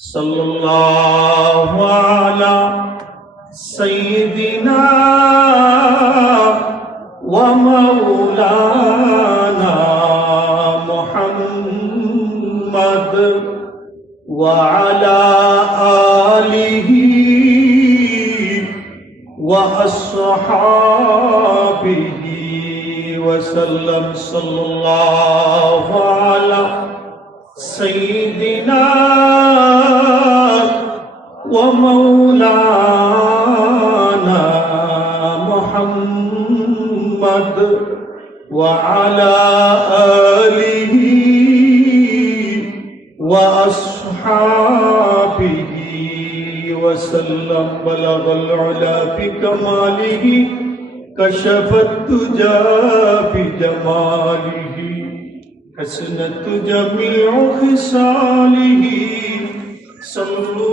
सल्लल्लाहु अला सय्यिदिना व मौलाना मुहम्मद व अला आलिहि व अस्हाबिहि व सल्लम। सल्लल्लाहु अला सय्यिदिना व मौलाना मुहम्मद व अला आलिहि व अस्हाबिहि व सल्लम। बलगल उला बिकमालिहि कशफत तुजा बिजमालिहि हसनत जमीउ खिसालिहि सल्लु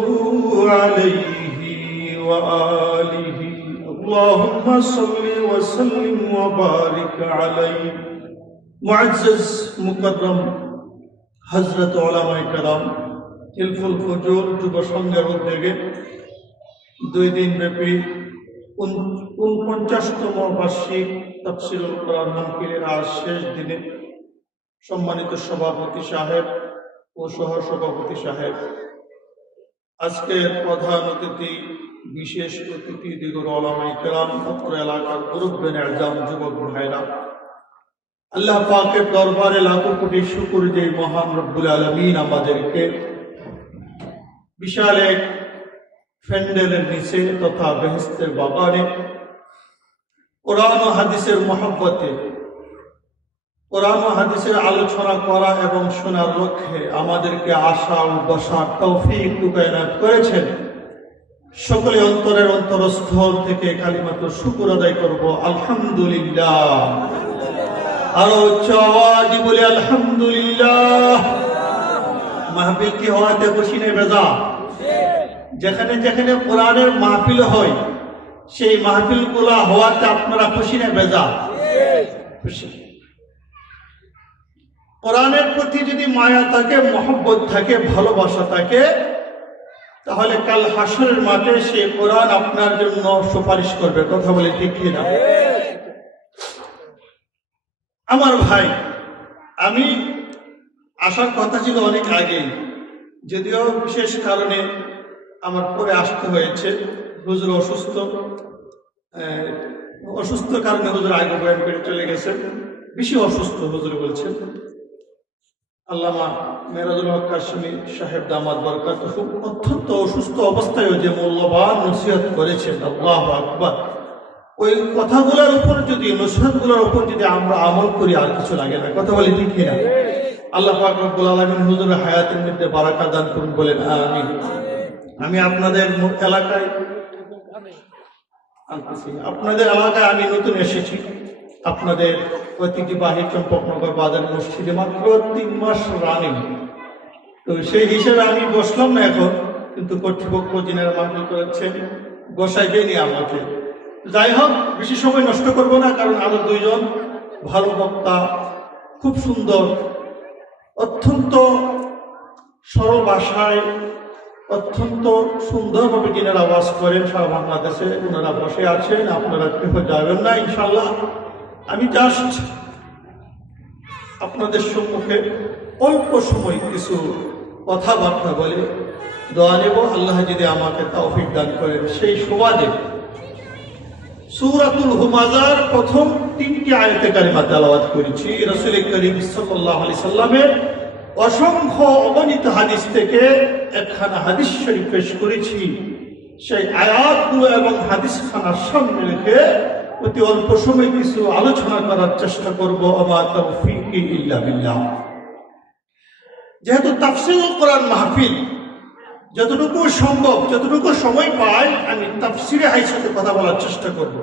अलैहि व आलिहि। अल्लाहुम्मा सल्लि व सल्लिम व बारिक अलैहि। मुअज़्ज़ज़ मुकर्रम हजरत उलामाए केराम हिल्फुल ফুজুর যুব সংঘের উদ্যোগে 2 দিন ব্যাপী 49তম বার্ষিক তাফসীরুল কোরআন মাহফিলের আজ শেষ দিনে সম্মানিত সভাপতি সাহেব ও সহ সভাপতি সাহেব, আজকের প্রধান অতিথি, বিশেষ অতিথি দিগর উলামায়ে কেরাম, অত্র এলাকার মুরব্বিয়ে আযম, যুবক ভাইরা, আল্লাহ পাকের দরবারে লাখো কোটি শুকর যে মহান রব্বুল আলামিন আমাদেরকে বিশাল এক ফ্যান্ডেলের নিচে তথা বেহেশতের বাগানে কোরআন ও হাদিসের মহব্বতে কোরআন ও হাদিসের আলোচনা করা এবং শোনার লক্ষ্যে আমাদেরকে আসা ও বসার তৌফিক এনায়েত করেছেন। সকলে অন্তরের অন্তরস্থল থেকে কালিমাতুর শুকর আদায় করব, আলহামদুলিল্লাহ। আরো উচ্চ আওয়াজে বলি আলহামদুলিল্লাহ। মাহফিল কি হওয়াতে খুশি নেই বেজা? যেখানে যেখানে কোরআনের মাহফিল হয় সেই মাহফিলগুলা হওয়াতে আপনারা খুশি নেই বেজা? খুশি। কোরআনের প্রতি যদি মায়া থাকে, মহব্বত থাকে, ভালোবাসা থাকে, তাহলে কাল হাসরের মাঠে সে কোরআন আপনার জন্য সুপারিশ করবে। কথা বলে ঠিক কিনা? আমার ভাই, আমি আসার কথা ছিল অনেক আগে, যদিও বিশেষ কারণে আমার পরে আসতে হয়েছে। হুজুর অসুস্থ কারণে হুজুর আগে বয়ান করে চলে গেছেন। বেশি অসুস্থ হুজুর বলছেন। আল্লামা মেরাজুল হক কাশিমি সাহেব দামাত বরকাতুহু অত্যন্ত অসুস্থ অবস্থায় যে মূল্যবান নসিহত করেছেন, আল্লাহু আকবার। ওই কথাগুলোর উপর যদি, নসিহতগুলোর উপর যদি আমরা আমল করি আর কিছু লাগে না। কথা বলি ঠিক কিনা? আল্লাহ পাক রব্বুল আলামিন হুজুরের হায়াতের মধ্যে বারাকা দান করুন, বলেন আমিন। আমি আপনাদের এলাকায় আমি নতুন এসেছি। আপনাদের ঐতিহ্যবাহী চম্পকনগর বাজার মসজিদে মাত্র 3 মাস রানিং। তো সেই হিসেবে আমি বসলাম না এখন, কিন্তু কর্তৃপক্ষ যিনারা মাহফিল করেছেন বসাইবেনি আমাকে। যাই হোক, বেশি সময় নষ্ট করব না, কারণ আরো 2 জন ভালো বক্তা, খুব সুন্দর, অত্যন্ত সরল ভাষায় অত্যন্ত সুন্দরভাবে যিনারা আওয়াজ করেন সারা বাংলাদেশে, ওনারা বসে আছেন। আপনারা কেউ যাবেন না ইনশাল্লাহ। আমি জাস্ট আপনাদের সম্মুখে অল্প সময় কিছু কথাবার্তা বলে দোয়া নেব। আল্লাহ যদি আমাকে তৌফিক দান করেন, সেই সুবাদে সূরাতুল হুমাযার প্রথম 3টি আয়াতে কারিমা তেলাওয়াত করেছি। রাসূল করিম সাল্লাল্লাহু আলাইহি সাল্লামের অসংখ্য অগণিত হাদিস থেকে একখানা হাদিস শরীফ পেশ করেছি। সেই আয়াতগুলো এবং হাদিস খানার সামনে রেখে অতি অল্প সময় কিছু আলোচনা করার চেষ্টা করব। আমা তাওফীকি ইল্লা বিল্লাহ। যেহেতু তাফসীরুল কোরআন মাহফিল, যতটুকু সম্ভব, যতটুকু সময় পাই, আমি তাফসীরে হাইসাতে কথা বলার চেষ্টা করব।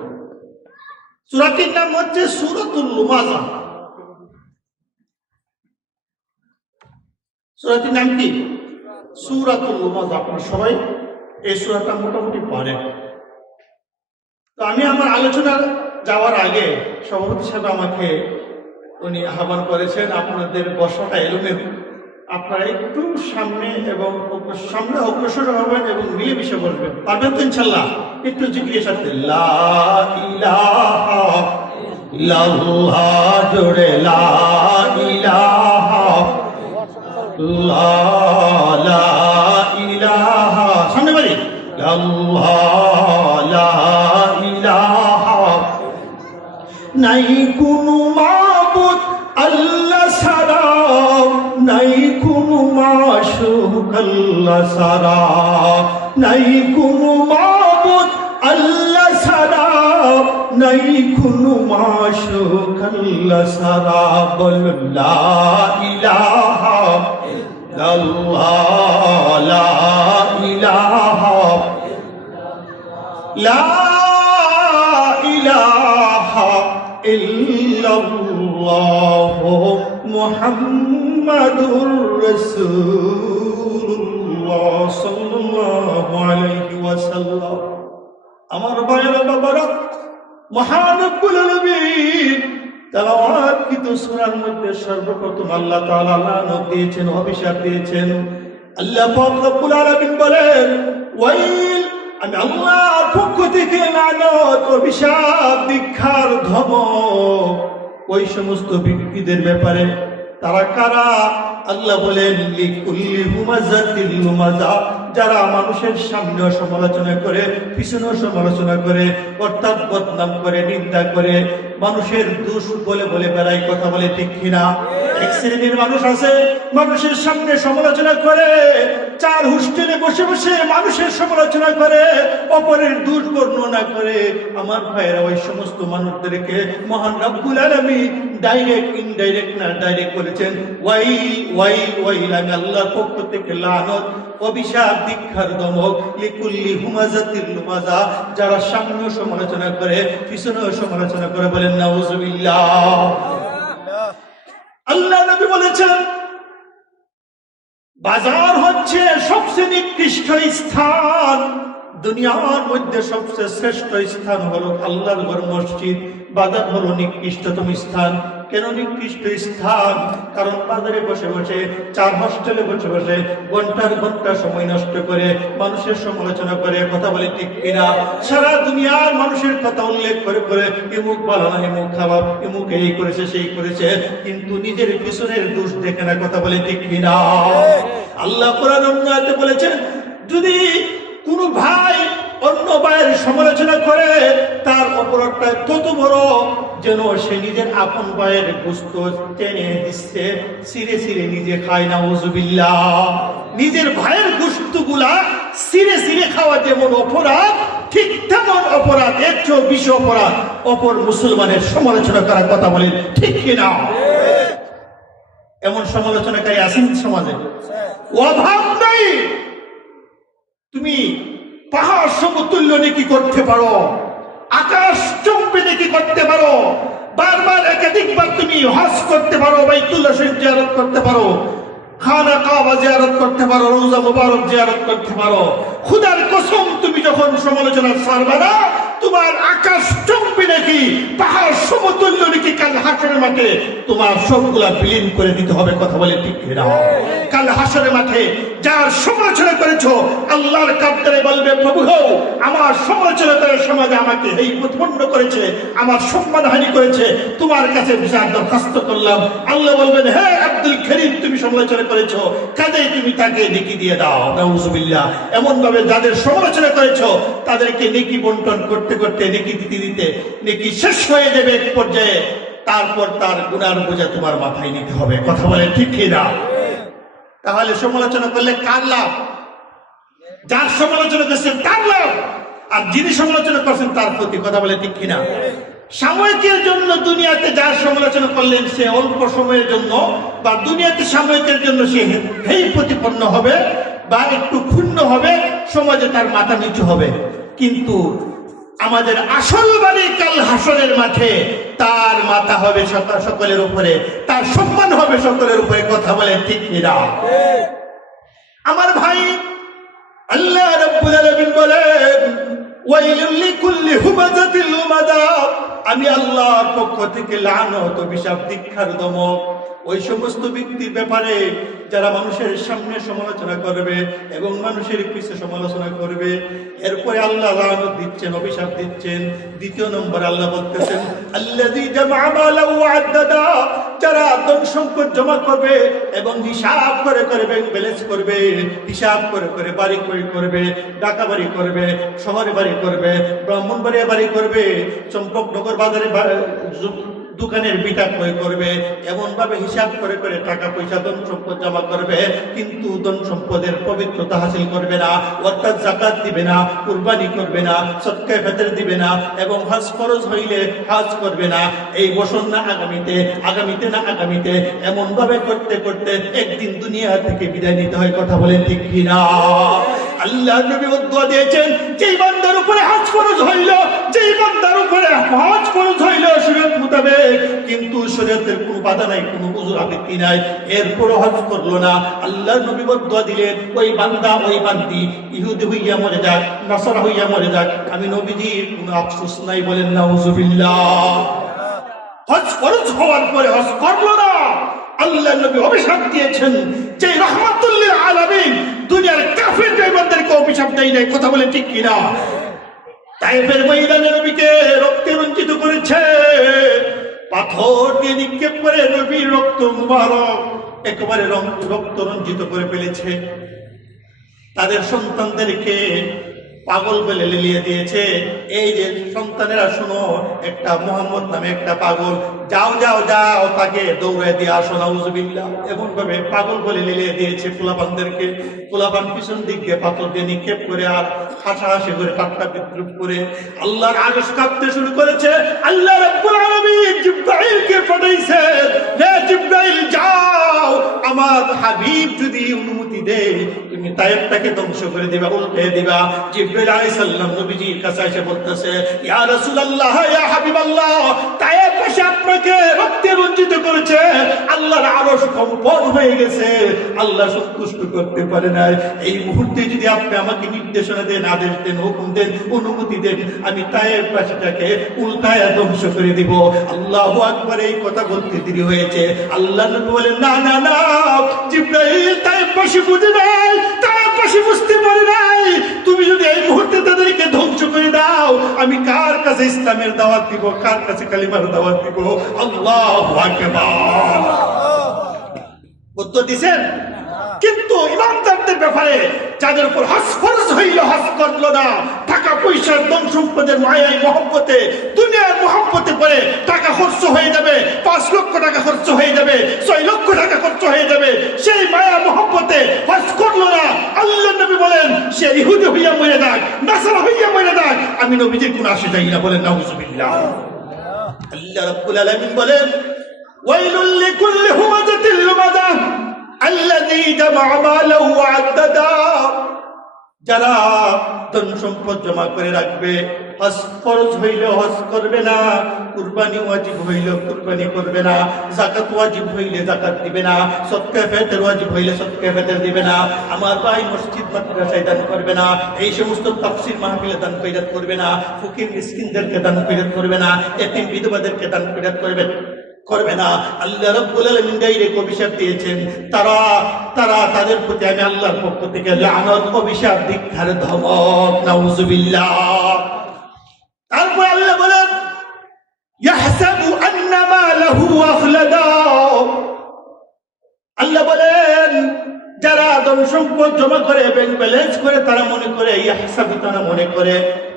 সূরাটির নাম হচ্ছে সূরাতুল লুমাযা। সূরাটির নাম কি? সূরাতুল লুমাযা। আপনারা সবাই এই সূরাটা মোটামুটি পারেন। তো আমি আমার আলোচনা যাওয়ার আগে সভাপতি সাহেব আমাকে উনি আহ্বান করেছেন, আপনাদের বসাটা এলোমেলো, আপনারা একটু সামনে এবং সামনে অগ্রসর হবেন এবং মিলেমিশে বলবেন, পারবেন তো ইনশাল্লাহ? একটু জিজ্ঞেস সাথে লা ইলাহা ইল্লাল্লাহ, জোরে লা ইলাহা লা ইলাহা, সামনে বলি লা ইলাহা, নাই কোনো মাবুদ আল্লাহ ছাড়া, নাই কোনো মাশুক আল্লাহ ছাড়া, নাই কোনো মাবুদ আল্লাহ ছাড়া, নাই কোনো মাশুক আল্লাহ ছাড়া। বল লা ইলাহা ইল্লাল্লাহ, লা ইলাহা লা ইলাহা ইল্লাল্লাহ মুহাম্মাদুর রাসূলুল্লাহ সাল্লাল্লাহু আলাইহি ওয়াসাল্লাম। আমার ভাইরা বাবারা, মহান রব্বুল আলামিন তেলাওয়াতকৃত সূরার মধ্যে সর্বপ্রথম আল্লাহ তাআলা লানত দিয়েছেন, অভিশাপ দিয়েছেন। আল্লাহ পাক রব্বুল আলামিন বলেন, ওয়াইল, আমি আল্লাহর পক্ষ থেকে লানত, অভিশাপ, দীক্ষার ধমক ওই সমস্ত ব্যক্তিদের ব্যাপারে। তারা কারা? আল্লাহ বলেন, লিকুল্লি হুমাযাতিল লুমাযা, যারা মানুষের সামনেও সমালোচনা করে, পিছনেও সমালোচনা করে, অর্থাৎ বদনাম করে, নিন্দা করে, মানুষের দোষ বলে বলে বেড়ায়। কথা বলে ঠিক কিনা? এক শ্রেণীর মানুষ আছে মানুষের সামনে সমালোচনা করে, চার হোস্টেলে বসে বসে মানুষের সমালোচনা করে, অপরের দোষ বর্ণনা করে। আমার ভাইয়েরা, ওই সমস্ত মানুষদেরকে মহান রব্বুল আলামিন ডাইরেক্ট ইনডাইরেক্ট না ডাইরেক্ট করেছেন ওয়াইল ওয়াইল ওয়াইল, আমি আল্লাহর পক্ষ থেকে লানত, অভিশাপ, দীক্ষার দমক, লিকুল্লি হুমাযাতিল লুমাযা, যারা সামনেও সমালোচনা করে, পিছনেও সমালোচনা করে। বলেন নাউযুবিল্লাহ। আল্লাহ নবী বলেছেন, বাজার হচ্ছে সবচেয়ে নিকৃষ্ট স্থান, দুনিয়ার মধ্যে সবচেয়ে শ্রেষ্ঠ স্থান হলো আল্লাহর ঘর মসজিদ। বাজার হলো নিকৃষ্টতম স্থান। কেন নিকৃষ্ট স্থান? কারণ বাজারে বসে বসে, চার হোস্টেলে বসে বসে ঘন্টার ঘন্টা সময় নষ্ট করে মানুষের সমালোচনা করে। কথা বলে ঠিক কিনা? সারা দুনিয়ার মানুষের কথা উল্লেখ করে করে, এমুক ভালো না, এমুক খারাপ, এমুক এই করেছে সেই করেছে, কিন্তু নিজের পিছনের দোষ দেখে না। কথা বলে ঠিক কিনা? আল্লাহ কোরআন অন্য আয়াতে বলেছেন, যদি কোনো ভাই অন্য ভাইয়ের সমালোচনা করে, তার অপরাধটা তত বড় যেন সে নিজের আপন ভাইয়ের গোশত টেনে দিচ্ছে, ছিঁড়ে ছিঁড়ে নিজে খায়। নাউযুবিল্লাহ। নিজের ভাইয়ের গোশতগুলা ছিঁড়ে ছিঁড়ে খাওয়া যেমন অপরাধ, ঠিক তেমন অপরাধ, এর চেয়ে বেশি অপরাধ অপর মুসলমানের সমালোচনা করার। কথা বলেন ঠিক কিনা? এমন সমালোচনাকারী আছেন সমাজে? অভাব নাই। তুমি পাহাড় সমতুল্য নেকি করতে পারো, আকাশ চুম্বে নেকি করতে পারো, বারবার একাধিকবার তুমি হজ করতে পারো, বাইতুল্লাহ শরীফ জিয়ারত করতে পারো, খানা কাবা জিয়ারত করতে পারো, রওজা মুবারক জিয়ারত করতে পারো। খোদার কসম, তুমি যখন সমালোচনা ছাড়বে না, তোমার আকাশ চুম্বে নাকি, পাহাড় সমতুল্য নাকি কাল হাসরের মাঠে তোমার সবগুলা বিলীন করে দিতে হবে। কথা বলে ঠিক কিনা? কাল হাসরের মাঠে যার সমালোচনা করেছো, আল্লাহর কাদ্দারে বলবে, প্রভু হও, আমার সমালোচনা করে সমাজে আমাকে এই প্রতিপন্ন করেছে, আমার সম্মানহানি করেছে, তোমার কাছে বিচার দরখাস্ত করলাম। আল্লাহ বলবেন, হে আব্দুল করিম, তুমি সমালোচনা করেছো, কাজেই তুমি তাকে নেকি দিয়ে দাও। নাউযুবিল্লাহ। এমন ভাবে যাদের সমালোচনা করেছো তাদেরকে নেকি বন্টন করতে করতে, নেকি দিতে দিতে নেকি শেষ হয়ে যাবে এক পর্যায়ে, তারপর তার গুনার বোঝা তোমার মাথায় নিতে হবে। কথা বলে ঠিক কিনা? তাহলে সমালোচনা করলে কার লাভ? যার সমালোচনা করছেন তার লাভ, আর যিনি সমালোচনা করছেন তার ক্ষতি। কথা বলে ঠিক কিনা? সাময়িকের জন্য দুনিয়াতে যার সমালোচনা করলেন, সে অল্প সময়ের জন্য বা দুনিয়াতে সাময়িকের জন্য সে হেই প্রতিপন্ন হবে বা একটু ক্ষুণ্ণ হবে, সমাজে তার মাথা নিচু হবে। কিন্তু আমাদের আসল বাড়ি কাল হাসরের মাঠে, তার মাথা হবে সকলের উপরে, তার সম্মান হবে সকলের উপরে। কথা বলে ঠিক কিনা? আমার ভাই, আল্লাহ রাব্বুল আলামিন বলেন, ওয়াইলুল লিকুল্লি হুমাযাতিল লুমাযা, আমি আল্লাহর পক্ষ থেকে লানত অভিশাপ দীক্ষার দমক ওই সমস্ত ব্যক্তির ব্যাপারে যারা মানুষের সামনে সমালোচনা করবে এবং মানুষের পিছে সমালোচনা করবে। এরপরে আল্লাহ লানত দিচ্ছেন, অভিশাপ দিচ্ছেন। দ্বিতীয় নম্বর আল্লাহ বলতেছেন আল্লাযী জামা মালা ওয়া আদ্দাদা, যারা ধন সম্পদ জমা করবে এবং হিসাব করে করে ব্যাংক ব্যালেন্স করবে, হিসাব করে করে বাড়ি করবে, ঢাকা বাড়ি করবে, শহরে বাড়ি করবে, ব্রাহ্মণবাড়িয়া বাড়ি করবে, চম্পকনগর বাজারে দোকানের বিটা ক্রয় করবে, এমন ভাবে হিসাব করে করে টাকা পয়সা ধন সম্পদ জমা করবে, কিন্তু ধন সম্পদের পবিত্রতা হাসিল করবে না, অর্থাৎ যাকাত দিবে না, কুরবানি করবে না, সদকা ফিতর দিবে না, এবং হজ ফরজ হইলে হজ করবে না। এই বছর না আগামীতে, আগামীতে না আগামীতে, এমন ভাবে করতে করতে একদিন দুনিয়া থেকে বিদায় নিতে হয়। কথা বলেন ঠিক কিনা? আল্লাহ নবী উদ্দোয়া দিয়েছেন, যেই বান্দার উপরে হজ ফরজ হইল, যেই বান্দার উপরে হজ ফরজ হইল শরীয়ত মোতাবেক, কিন্তু শরীয়তের কোনো বাধা নাই, কোনো উযর আপত্তি নাই, এরপরও হজ করলো না, আল্লাহ নবী উদ্দোয়া দিলেন, ওই বান্দা ওই বান্দি ইহুদি হইয়া মরে যাক, নাসারা হইয়া মরে যাক, আমি নবীজির কোনো আফসোস নাই। বলেন নাউযুবিল্লাহ। হজ ফরজ হওয়ার পরে হজ করলো না, আল্লাহ নবী অভিশাপ দিয়েছেন, যে রাহমাতুল লিল আলামিন দুনিয়ার কাফির বেঈমানদেরকে অভিশাপ দেয় নাই। কথা বলে ঠিক কিনা? তায়েফের ময়দানে নবীকে রক্তে রঞ্জিত করেছে, পাথর দিয়ে নিক্ষেপ করে নবীর রক্ত মুবারক একেবারে রক্ত রঞ্জিত করে ফেলেছে। তাদের সন্তানদেরকে পাগল বলে লেলিয়ে দিয়েছে। এই যে সন্তানেরা শুনো, একটা মোহাম্মদ নামে একটা পাগল, যাও যাও যাও তাকে দৌড়ায় দিয়ে আসো, নাউযুবিল্লাহ। এমন ভাবে পাগল বলে লেলিয়ে দিয়েছে পোলাপানদেরকে। পোলাপান পিছন দিক দিয়ে পাথর দিয়ে নিক্ষেপ করে আর হাসাহাসি করে ঠাট্টা বিদ্রুপ করে আল্লাহর আরশ কাঁপতে শুরু করেছে। আল্লাহ রাব্বুল আলামিন জিবরাইলকে পাঠাইছে, হে জিবরাইল যাও, আমার হাবিব যদি অনুমতি দেয় তুমি তায়েফটাকে ধ্বংস করে দিবা, উল্টে দিবা। জিবরাইল আলাইহিস সালাম নবীজির কাছে এসে বলতেছে, ইয়া রাসূলুল্লাহ, ইয়া হাবিবাল্লাহ, তায়েফ এসে আপনাকে রক্তে রঞ্জিত করেছে, আল্লাহর আরশ কম্পন হয়ে গেছে, আল্লাহ সন্তুষ্ট করতে পারে না। এই মুহূর্তে যদি আপনি আমাকে নির্দেশনা দেন, আদেশ দেন, হুকুম দেন, অনুমতি দেন, আমি তায়েফটাকে উল্টায় ধ্বংস করে দিব। আল্লাহু আকবার। এই কথা বলতে দেরি হয়েছে। আল্লাহ নবী বলেন, না না না জিবরাইল, তায়েফবাসী বুঝে নাই, তায়েফবাসী বুঝতে পারে নাই, তুমি যদি এই মুহূর্তে তাদেরকে ধ্বংস করে দাও, আমি কার কাছে ইসলামের দাওয়াত দিব, কার কাছে কালিমার দাওয়াত দিব? আল্লাহু আকবার। উত্তর দিছেন? কিন্তু ইমানদারদের ব্যাপারে যাদের উপর হজ ফরজ হইল হজ করলো না, টাকা পয়সার ধন সম্পদের মায়ায় মহব্বতে, দুনিয়ার মহব্বতে পরে টাকা খরচ হয়ে যাবে, 5 লক্ষ টাকা খরচ হয়ে যাবে, 6 লক্ষ টাকা খরচ হয়ে যাবে, সেই মায়া মহব্বতে হজ করলো না, আল্লাহ নবী বলেন সে ইহুদি হইয়া মরে যাক, নাসারা হইয়া মরে যাক, আমি নবীজির কোনো আসে যাই না। বলেন নাউযুবিল্লাহ। আল্লাহ রাব্বুল আলামিন বলেন, ওয়াইলুল লিকুল্লি হুমাযাতিল লুমাযাহ আল্লাযী জামা মালাহু ওয়া আদ্দাদা, যারা ধন সম্পদ জমা করে রাখবে, হজ ফরজ হইলে হজ করবে না, কুরবানি ওয়াজিব হইলে কুরবানি করবে না, যাকাত ওয়াজিব হইলে যাকাত দিবে না, সদকা ফিতর ওয়াজিব হইলে সদকা ফিতর দিবে না, আমার ভাই মসজিদ মাদ্রাসায় দান করবে না, এই সমস্ত তাফসীর মাহফিলে দান খয়রাত করবে না, ফকির মিসকিনদেরকে দান খয়রাত করবে না, এতিম বিধবাদেরকে দান খয়রাত করবে না। আল্লাহ রাব্বুল আলামিন ডাইরেক্ট অভিশাপ দিয়েছেন, তাদের প্রতি আমি আল্লাহর পক্ষ থেকে লানত, অভিশাপ, দীক্ষার ধমক। নাউযুবিল্লাহ। তারপর আল্লাহ বলেন, ইয়াহসাবু আন্না মালাহু আখলাদা, আল্লাহ বলেন যারা ধন সম্পদ জমা করে, ব্যাংক ব্যালেন্স করে, তারা মনে করে, ইয়াহসাবু, তারা মনে করে,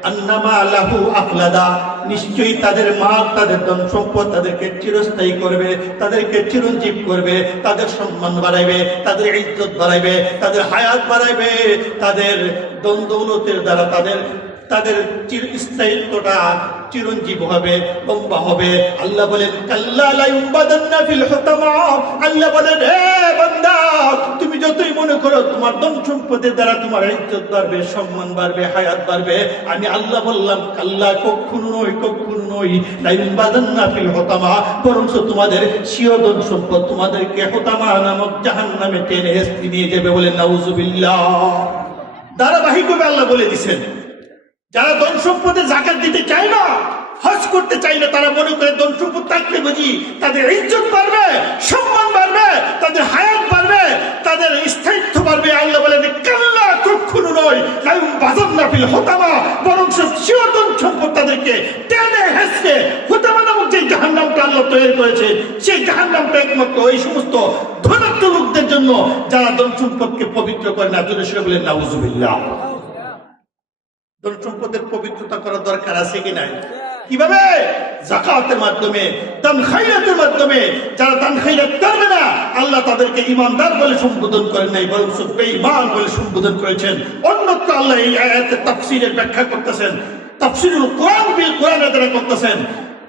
আন্না মালাহু আখলাদা, নিশ্চয়ই তাদের মাল, তাদের ধন সম্পদ তাদেরকে চিরস্থায়ী করবে, তাদেরকে চিরঞ্জীব করবে, তাদের সম্মান বাড়াইবে, তাদের ইজ্জত বাড়াইবে, তাদের হায়াত বাড়াইবে, তাদের ধন দৌলতের দ্বারা তাদের চিরস্থায়িত্বটা চিরঞ্জীব হবে, লম্বা হবে। আল্লাহ বলেন, কাল্লা লা ইউবাদান্না ফিল হুতামা, আল্লাহ বলেন, হে বান্দা, তুমি যতই মনে করো তোমার ধন সম্পদের দ্বারা তোমার ইজ্জত বাড়বে, সম্মান বাড়বে, হায়াত বাড়বে, আমি আল্লাহ বললাম কাল্লা, কখনো নয়, কখনো নয়, লা ইউবাদান্না ফিল হুতামা, বরং তোমাদের স্বীয় ধন সম্পদ তোমাদেরকে হুতামা নামক জাহান্নামে টেনে হেঁচড়ে নিয়ে যাবে। বলেন নাউযুবিল্লাহ। ধারাবাহিকভাবে আল্লাহ বলে দিয়েছেন, যারা ধন সম্পদে যাকাত দিতে চায় না, হজ করতে চাইলে তারা মনে করে ধন সম্পদ থাকলে বুঝি তাদের ইজ্জত বাড়বে, সম্মান বাড়বে, তাদের হায়াত বাড়বে, তাদের স্থায়িত্ব বাড়বে। আল্লাহ বলেন কাল্লা, কখনো নয়, লাইম বাজারনা ফিল হোতামা, বরং শিওর ধন সম্পদ তাদেরকে টেনে হেসে হোতামা নামক যে জাহান্নামটা আল্লাহ তৈরি করেছে, সেই জাহান্নামটা একমাত্র ওই সমস্ত ধনাত্ম লোকদের জন্য যারা ধন সম্পদকে পবিত্র করে না। জোরে সরে বলেন নাউজুবিল্লাহ। ধন সম্পদের পবিত্রতা করার দরকার আছে কি নাই? কিভাবে? যাকাতের মাধ্যমে, দান খায়রাতের মাধ্যমে। যারা দান খায়রাত করবে না, আল্লাহ তাদেরকে ঈমানদার বলে সম্বোধন করেন নাই, বরং বেঈমান বলে সম্বোধন করেছেন। অন্যত্র আল্লাহ এই আয়াতের তাফসীরের ব্যাখ্যা করতেছেন, তাফসীরুল কোরআন বিল কোরআন দ্বারা করতেছেন।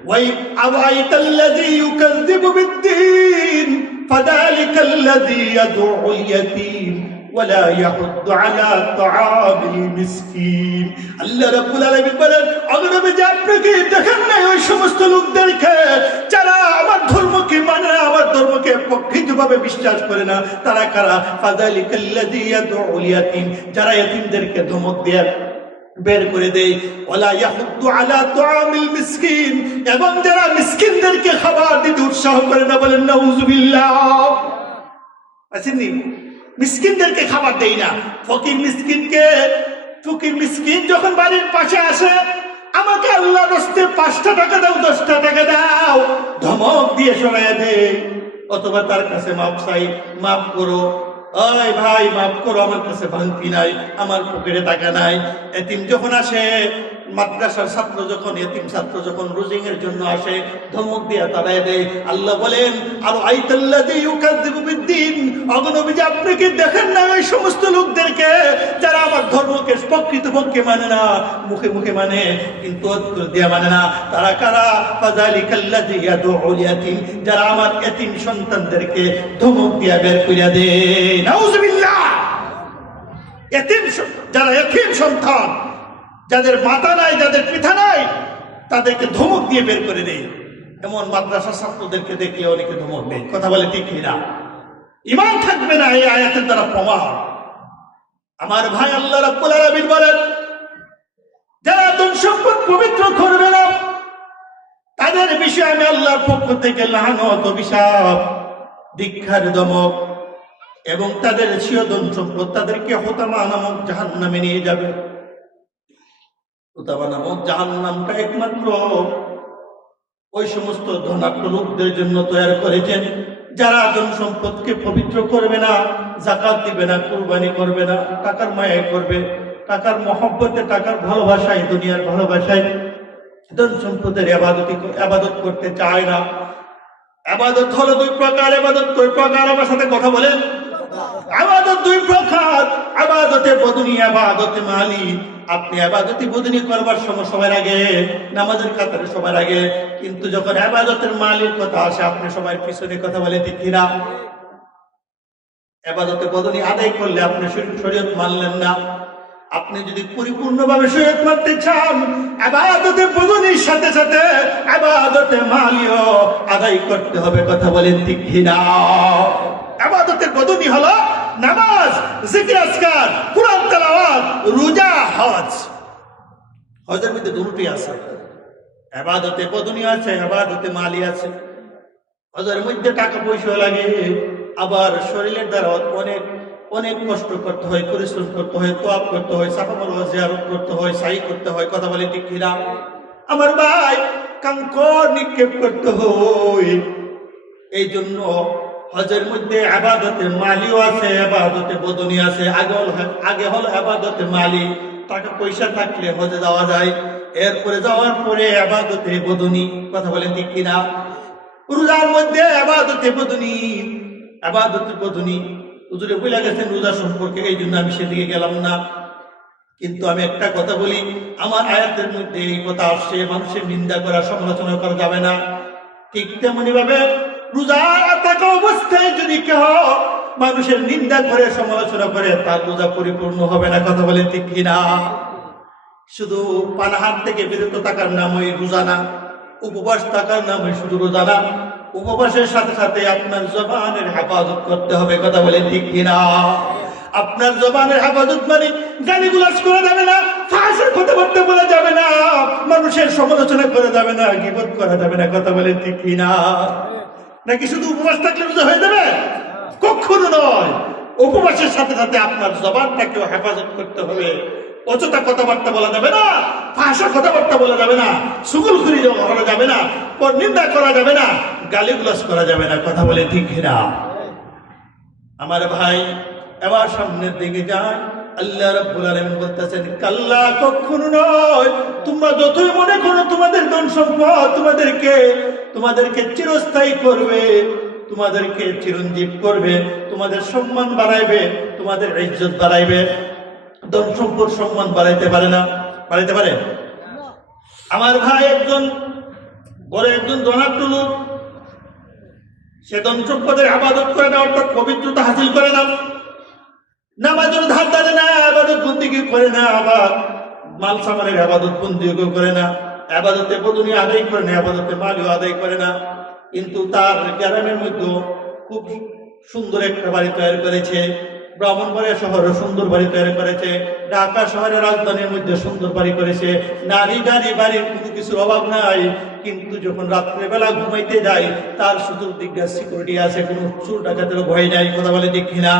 ওয়াই আওয়াইতাল্লাযী ইউকাযযিবু বিদ্দীন ফাযালিকাল্লাযী ইয়াদউল ইয়াতীম ওয়ালা ইয়াহুদ্দু আলা তাআমিল মিসকিন। আল্লাহ রাব্বুল আলামিন বলেন, অগণবে যে আপনাকে দেখেন না ওই সমস্ত লোকদেরকে যারা আমার ধর্মকে মানে না, আমার ধর্মকে প্রকৃতভাবে বিশ্বাস করে না। তারা কারা? ফাযালিকাল্লাযী ইয়াদউল ইয়াতীম, যারা এতিমদেরকে ধমক দিয়ে বের করে দেয়। ওয়ালা ইয়াহুদ্দু আলা তাআমিল মিসকিন, এবং যারা মিসকিনদেরকে খাবার দিতে উৎসাহ করে না। বলেন নাউজুবিল্লাহ। আসেননি? মিসকিনদেরকে খাবার দেই না। ফকির মিসকিন যখন বাড়ির পাশে আসে, আমাকে আল্লাহর রাস্তে 5টা টাকা দাও, 10টা টাকা দাও, ধমক দিয়ে সরাইয়া দেয়। অথবা তার কাছে মাপ চাই, মাফ করো, ওই ভাই মাফ করো, আমার কাছে ভাঙতি নাই, আমার পকেটে টাকা নাই। এতিম যখন আসে, মাদ্রাসার ছাত্র যখন, এতিম ছাত্র যখন রোজিং এর জন্য আসে, ধমক দিয়ে তাড়ায় দেয়। আল্লাহ বলেন, আর আইতাল্লাযী ইউকাযযিবু বিদ্দীন, অগণবী যে আপনি কি দেখেন না ওই সমস্ত লোকদেরকে যারা আমার ধর্মকে প্রকৃতপক্ষে মানে না, মুখে মুখে মানে কিন্তু অন্তর দিয়ে মানে না। তারা কারা? ফাযালিকাল্লাযী ইয়াদউল ইয়াতীম, যারা আমার এতিম সন্তানদেরকে ধমক দিয়ে বের কইরা দেয়। নাউজুবিল্লাহ। এতিম, যারা এতিম সন্তান, যাদের মাতা নাই, যাদের পিতা নাই, তাদেরকে ধমক দিয়ে বের করে দেয়। এমন মাদ্রাসা ছাত্রদেরকে দেখলে অনেকে ধমক দেয়। কথা বলে ঠিক না? ঈমান থাকবে না, এই আয়াতের দ্বারা প্রমাণ। আমার ভাই, আল্লাহ রাব্বুল আলামিন বলেন, যারা ধন সম্পদ পবিত্র করবে না, তাদের বিষয়ে আমি আল্লাহর পক্ষ থেকে লানত, অভিশাপ, দীক্ষার দমক এবং তাদের স্বীয় ধন সম্পদ তাদেরকে হোতামা নামক জাহান্নামে নিয়ে যাবে। হোতামা নামক জাহান্নামটা একমাত্র ওই সমস্ত ধনাঢ্য লোকদের জন্য তৈরি করেছেন যারা ধন সম্পদকে পবিত্র করবে না, যাকাত দিবে না, কুরবানি করবে না, টাকার মায়া করবে, টাকার মহব্বতে, টাকার ভালোবাসায়, দুনিয়ার ভালোবাসায় ধন সম্পদের ইবাদত করতে চায় না। ইবাদত হলো 2 প্রকার। ইবাদত কয় প্রকার? আমার সাথে কথা বলেন। ইবাদত 2 প্রকার। ইবাদতে বদনি, ইবাদতে মালি। আপনি ইবাদতে বদনি করবার সময় সবার আগে নামাজের কাতারে সবার আগে, কিন্তু যখন ইবাদতের মালির কথা আসে আপনি সবার পিছনে। কথা বলে ঠিক কিনা? ইবাদতে বদনি আদায় করলে আপনি শরীয়ত মানলেন না। আপনি যদি পরিপূর্ণভাবে শরীয়ত মানতে চান, ইবাদতে বদনির সাথে সাথে ইবাদতে মালিও আদায় করতে হবে। কথা বলেন ঠিক কিনা? ইবাদতের বদনি হলো নামাজ, জিকির, আজকার, কুরআন তেলাওয়াত, রোজা, হজ। হজের মধ্যে দুটোই আছে, ইবাদতে বদনি আছে, ইবাদতে মালি আছে। হজের মধ্যে টাকা পয়সা লাগে, আবার শরীরের দ্বারা অনেক অনেক কষ্ট করতে হয়, পরিশ্রম করতে হয়, তোয়াব করতে হয়, সাফা মারওয়া জিয়ারত করতে হয়, সাই করতে হয়। কথা বলে ঠিক কিনা? আমার ভাই, কাঙ্কর নিক্ষেপ করতে হয়। এই জন্য হজের মধ্যে ইবাদতে মালিও আছে, ইবাদতে বদনি আছে। আগে হলো ইবাদতে মালি, টাকা পয়সা থাকলে হজে যাওয়া যায়। এরপরে যাওয়ার পরে ইবাদতে বদনি। কথা বলেন ঠিক কিনা? রোজার মধ্যে ইবাদতে বদনি, ইবাদতে বদনি। হুজুরে বলে গেছেন রোজা সম্পর্কে, এই জন্য আমি সেদিকে গেলাম না। কিন্তু আমি একটা কথা বলি, আমার আয়াতের মধ্যে এই কথা আসছে, মানুষের নিন্দা করা, সমালোচনা করা যাবে না। ঠিক তেমনি ভাবে রোজা থাকা অবস্থায় যদি কেউ মানুষের নিন্দা করে, সমালোচনা করে, তার রোজা পরিপূর্ণ হবে না। কথা বলেন ঠিক কিনা? শুধু পানাহার থেকে বিরত থাকার নামই রোজা না, উপবাস থাকার নামই শুধু রোজা না। উপবাসের সাথে সাথে আপনার জবানের হেফাজত করতে হবে। কথা বলেন ঠিক কিনা? আপনার জবানের হেফাজত মানে গালিগুলাজ করা যাবে না, ফাঁসের কথাবার্তা বলা যাবে না, মানুষের সমালোচনা করা যাবে না, গীবত করা যাবে না, কথা বলেন ঠিক কিনা? নাকি শুধু উপবাস থাকলে রোজা হয়ে যাবে? কখনো নয়। উপবাসের সাথে সাথে আপনার জবানটাকেও হেফাজত করতে হবে। অযথা কথাবার্তা বলা যাবে না, ভাষা কথাবার্তা বলা যাবে না, সুগুলখুরি করা যাবে না, নিন্দা করা যাবে না, গালিগুলাজ করা যাবে না, কথা বলে ঠিক কিনা? আমার ভাই, এবার সামনের দিকে যান। আল্লাহ রাব্বুল আলামিন বলতেছেন, কাল্লা, কখনো নয়। তোমরা যতই মনে করো তোমাদের ধন সম্পদ তোমাদেরকে চিরস্থায়ী করবে, তোমাদেরকে চিরঞ্জীব করবে, তোমাদের সম্মান বাড়াইবে, তোমাদের ইজ্জত বাড়াইবে, ধন সম্পদ সম্মান বাড়াইতে পারে না। বাড়াইতে পারে? আমার ভাই একজন ধনাঢ্য লোক, সে ধন সম্পদের আবাদত করে না, অর্থাৎ পবিত্রতা হাসিল করে না, নামাজের ধার ধারে না, আবাদত বন্দিগি করে না, আবার মাল সামানের আবাদত বন্দিগি করে না, আবাদতে বদনি আদায় করে না, আবাদতে মালিও আদায় করে না, কিন্তু তার গ্রামের মধ্যে খুব সুন্দর একটা বাড়ি তৈরি করেছে, ব্রাহ্মণবাড়িয়া শহরে সুন্দর বাড়ি তৈরি করেছে, ঢাকা শহরের রাজধানীর মধ্যে সুন্দর বাড়ি করেছে, নারী গাড়ি বাড়ির কোনো কিছুর অভাব নাই। কিন্তু যখন রাত্রেবেলা ঘুমাইতে যায়, তার চতুর্দিকে সিকিউরিটি আছে, কোনো চোর ডাকাতেরও ভয় নাই, কথা বলে দেখি না।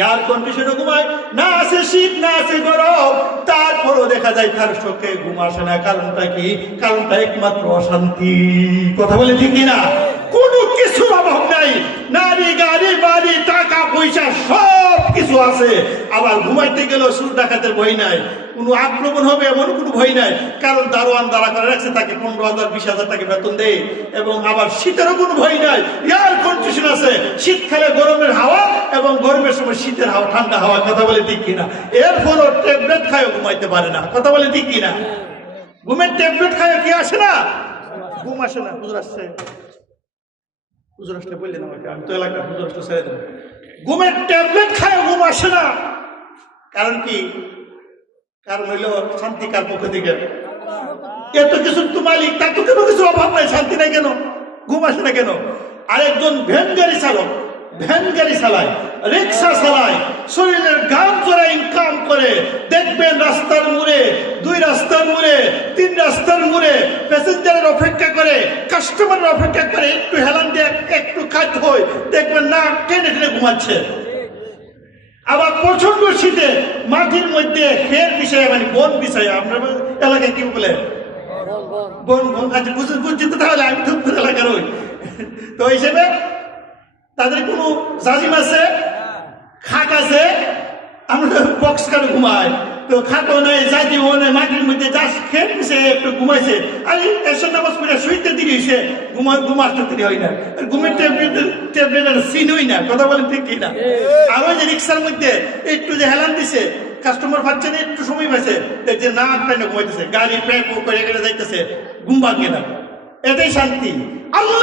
এয়ার কন্ডিশনে ঘুমায়, না আছে শীত, না আছে গরম, তারপরও দেখা যায় তার চোখে ঘুম আসে না। কারণটা কি? কারণটা একমাত্র অশান্তি, কথা বলে ঠিক না? কোনো কিছুর অভাব নাই, নারী গাড়ি বাড়ি টাকা পয়সা সব কিছু আছে, আবার ঘুমাইতে গেলেও চোর ডাকাতের ভয় নাই, কোনো আক্রমণ হবে এমন কোনো ভয় নাই, কারণ দারোয়ান দাঁড়া করে রাখছে, তাকে 15,000 20,000 টাকা বেতন দেয়, এবং আবার শীতেরও কোনো ভয় নাই, এয়ার কন্ডিশন আছে, শীতকালে গরমের হাওয়া এবং গরমের সময় শীতের হাওয়া, ঠান্ডা হাওয়া, কথা বলে ঠিক কিনা? এরপরও ট্যাবলেট খায়ও ঘুমাইতে পারে না, কথা বলে ঠিক কিনা? ঘুমের ট্যাবলেট খায়ও কি আসে না? ঘুম আসে না। হুজুর আসছে, হুজুর আসলে বললেন আমাকে, আমি তো এলাকার, হুজুর আসলে ছেড়ে দেবো। ঘুমের ট্যাবলেট খায়ও ঘুম আসে না। কারণ কি? কারণ হইল শান্তি কার পক্ষ থেকে? এত কিছু তো মালিক, তার তো কোনো কিছু অভাব নাই, শান্তি নাই কেন? ঘুম আসে না কেন? আরেকজন ভ্যান গাড়ি চালায়, রিক্সা চালায়, শরীরের ঘাম জোড়া ইনকাম করে, দেখবেন রাস্তার মোড়ে, 2 রাস্তার মোড়ে, 3 রাস্তার মোড়ে প্যাসেঞ্জারের অপেক্ষা করে, কাস্টমারের অপেক্ষা করে, একটু হেলান দিয়ে একটু খাদ্য হয়, দেখবেন না টেনে টেনে ঘুমাচ্ছে। আবার প্রচন্ড শীতে মাটির মধ্যে খের বিছায়, মানে বন বিছায়, আপনার এলাকায় কি বলে? বন। আচ্ছা, বুঝছি তো, তাহলে আমি তো এলাকার ওই তো হিসেবে তাদের কোনো জাজিম আছে, খাট আছে, আমরা বক্স কাটে ঘুমাই, তো খাটও নাই, জাজিমও নাই, মাটির মধ্যে যাস খেয়ে পিছে একটু ঘুমাইছে, আর এসব নামাজ পড়ে শুইতে দিকে এসে ঘুমাতে দেরি হয় না, ঘুমের ট্যাবলেট সিন হই না, কথা বলেন ঠিক কিনা? আর ওই যে রিক্সার মধ্যে একটু যে হেলান দিছে, কাস্টমার পাচ্ছে না, একটু সময় পাইছে, যে না ঘুমাইতেছে, গাড়ি প্যাক করে যাইতেছে, ঘুম ভাঙে না, এটাই শান্তি। আল্লাহ